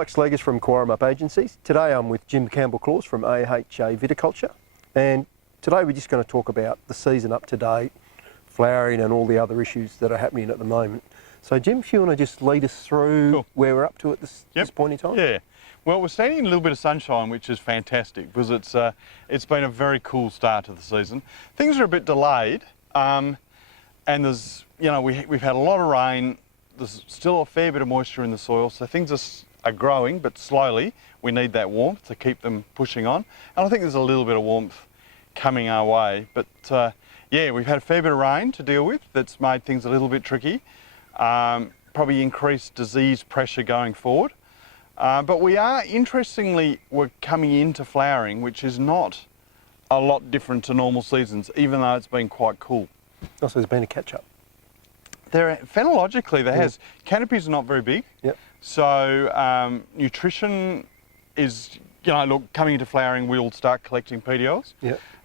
Mike Sleegers from Cowaramup Agencies. Today I'm with Jim Campbell-Clause from AHA Viticulture, and today we're just going to talk about the season up to date, flowering and all the other issues that are happening at the moment. So Jim, if you want to just lead us through where we're up to at this point in time? Yeah, well, we're standing in a little bit of sunshine, which is fantastic because it's been a very cool start to the season. Things are a bit delayed, and there's, we've had a lot of rain. There's still a fair bit of moisture in the soil, so things are growing, but slowly. We need that warmth to keep them pushing on. And I think there's a little bit of warmth coming our way. But yeah, we've had a fair bit of rain to deal with. That's made things a little bit tricky. Probably increased disease pressure going forward. But we are, interestingly, we're coming into flowering, which is not a lot different to normal seasons, even though it's been quite cool. Also, there's been a catch-up. Phenologically, there has. Canopies are not very big. Yep. So nutrition is, look, coming into flowering, we'll start collecting petioles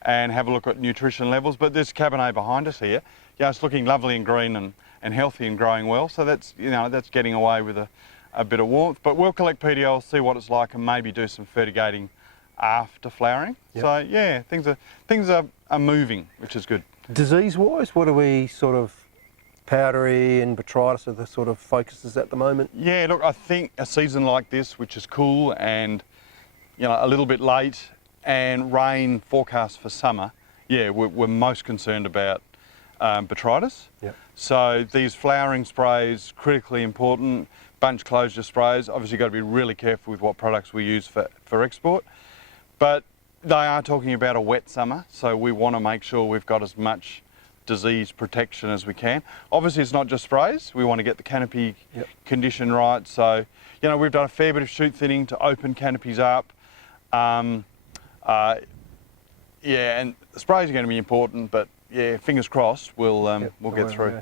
and have a look at nutrition levels. But there's Cabernet behind us here. It's looking lovely and green and healthy and growing well. So that's, that's getting away with a bit of warmth. But we'll collect petioles, see what it's like, and maybe do some fertigating after flowering. Yep. So yeah, things are moving, which is good. Disease-wise, what are we sort of? Powdery and botrytis are the sort of focuses at the moment? Yeah, look, I think a season like this, which is cool and, a little bit late, and rain forecast for summer, we're most concerned about botrytis. Yep. So these flowering sprays, critically important. Bunch closure sprays, obviously got to be really careful with what products we use for export. But they are talking about a wet summer, so we want to make sure we've got as much disease protection as we can. Obviously it's not just sprays, we want to get the canopy condition right. So, we've done a fair bit of shoot thinning to open canopies up. And the sprays are going to be important, but fingers crossed we'll get through.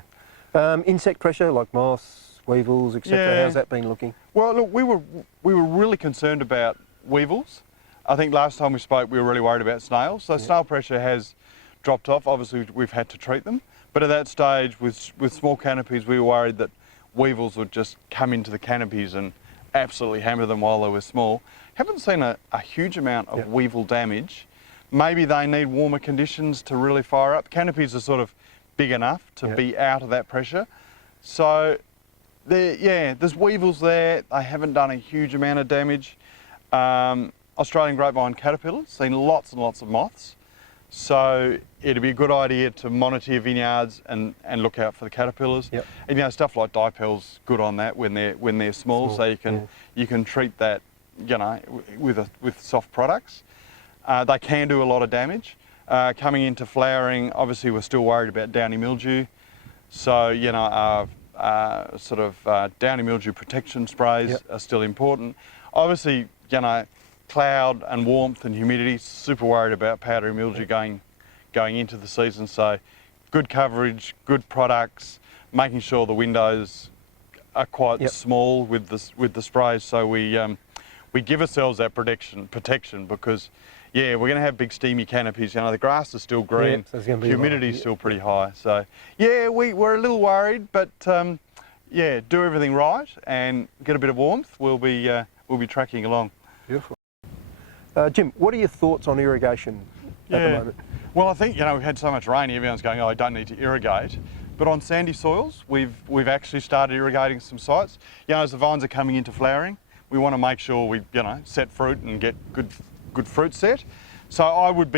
Insect pressure like moths, weevils, etc. How's that been looking? Well, look, we were really concerned about weevils. I think last time we spoke we were really worried about snails. So snail pressure has dropped off. Obviously we've had to treat them, but at that stage with small canopies we were worried that weevils would just come into the canopies and absolutely hammer them while they were small. Haven't seen a huge amount of weevil damage. Maybe they need warmer conditions to really fire up. Canopies are sort of big enough to be out of that pressure. So there's weevils there. They haven't done a huge amount of damage. Australian grapevine caterpillars, seen lots and lots of moths. So it'd be a good idea to monitor your vineyards and look out for the caterpillars. Yep. And stuff like dipel's good on that when they're small, so you can treat that with soft products. They can do a lot of damage. Coming into flowering, obviously we're still worried about downy mildew. So downy mildew protection sprays are still important. Obviously cloud and warmth and humidity, super worried about powdery mildew going into the season. So good coverage, good products, making sure the windows are quite small with the sprays, so we give ourselves that protection because we're going to have big steamy canopies. The grass is still green, so humidity's still pretty high. So we're a little worried, but do everything right and get a bit of warmth. We'll be tracking along. Beautiful. Jim, what are your thoughts on irrigation at the moment? Well, I think, we've had so much rain, everyone's going, I don't need to irrigate. But on sandy soils, we've actually started irrigating some sites. As the vines are coming into flowering, we want to make sure we, set fruit and get good fruit set. So I'd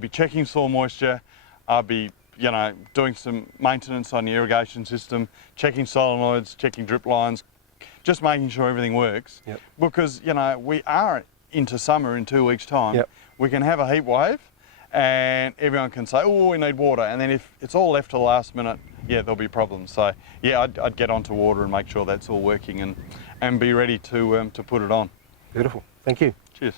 be checking soil moisture. I'd be, doing some maintenance on the irrigation system, checking solenoids, checking drip lines, just making sure everything works. Yep. Because, we are into summer in 2 weeks' time. Yep. We can have a heat wave and everyone can say, oh, we need water. And then if it's all left to the last minute, there'll be problems. So I'd get onto water and make sure that's all working and be ready to put it on. Beautiful. Thank you. Cheers.